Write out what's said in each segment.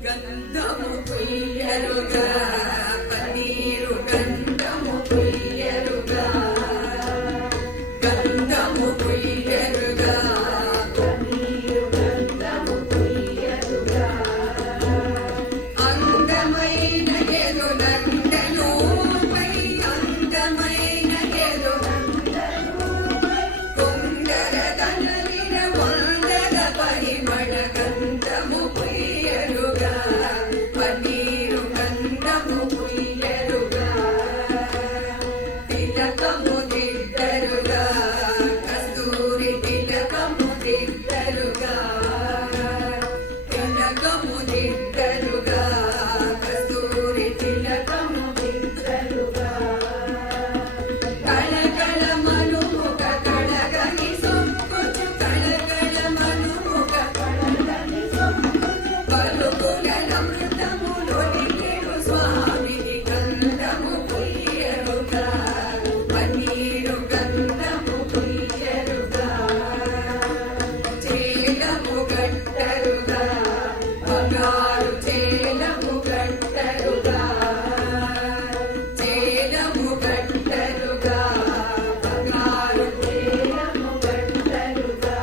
గంధము పుయ్యరుగా పన్నీరు గంధము పుయ్యరుగా గంధము పుయ్యరుగా పన్నీరు గంధము పుయ్యరుగా అందమైన ఎదునందను పై అందమైన ఎదునందను కొండల తనలిన వందల పరిమళ గంధము పుయ్యరుగా పన్నీరు గంధము పుయ్యరుగా తిలకము దిద్దరుగా కస్తూరి తిలకము దిద్దరుగా తిలకము దిద్దరుగా కస్తూరి తిలకము దిద్దరుగా కళకళ మనుముఖ కళగని సొంపుచు కళకళ మనుముఖ కళగని సొంపుచు పలుకుల అమృతములొలికెడు స్వామిని గంధము పుయ్యరుగా పన్నీరు గంధము పుయ్యరుగా చేలము గట్టరుగా బంగారు చేలము గట్టరుగా చేలము గట్టరుగా బంగారు చేలము గట్టరుగా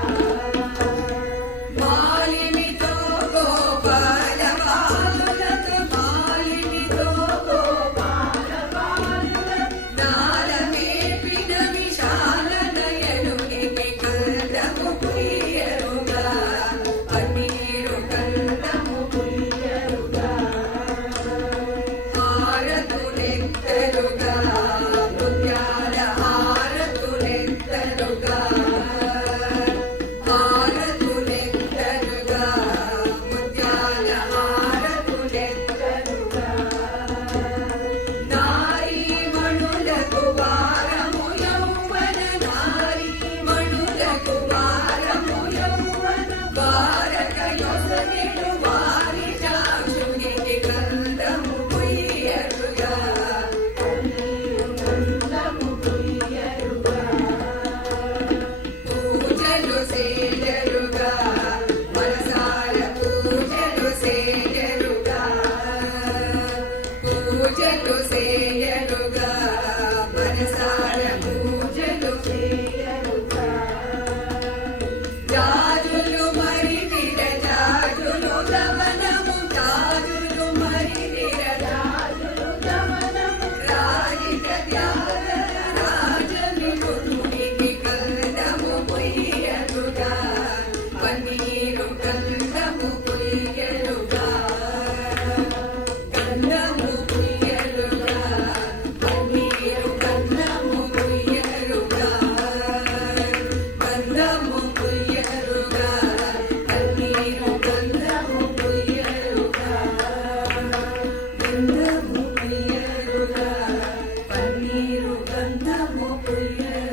మాలినితో గోపాల బాలులకు మాలినితో గోపాల బాలులకు నాలమేపిన విశాల నయనునికి గంధము పుయ్యరుగా పన్నీరు గంధము పుయ్యరుగా హారతులెత్తరుగా ముత్యాల హారతులెత్తరుగా హారతులెత్తరుగా ముత్యాల హారతులెత్తరుగా నారీమణులకు వారము యౌవన నారీమణులకు వారము యౌవన వారక యొసగెడు వారి చాక్షునికి గంధము పుయ్యరుగా పన్నీరు గంధము పుయ్యరుగా పూజలు సేయరుగా మనసార పూజలు సేయరుగా పూజలు సేయరుగా మనసార పూజలు సేయరుగా జాజులు మరి విరజాజులు దమనము జాజులు మరి విరజాజులు దమనము రాజిత త్యాగ రాజనికునికి గంధము పుయ్యరుగా పన్నీరు గంధము పుయ్యరుగా గంధము పుయ్యరుగా పన్నీరు గంధము పుయ్యరుగా గంధము పుయ్యరుగా పన్నీరు గంధము పుయ్యరుగా గంధము పుయ్యరుగా పన్నీరు గంధము పుయ్యరుగా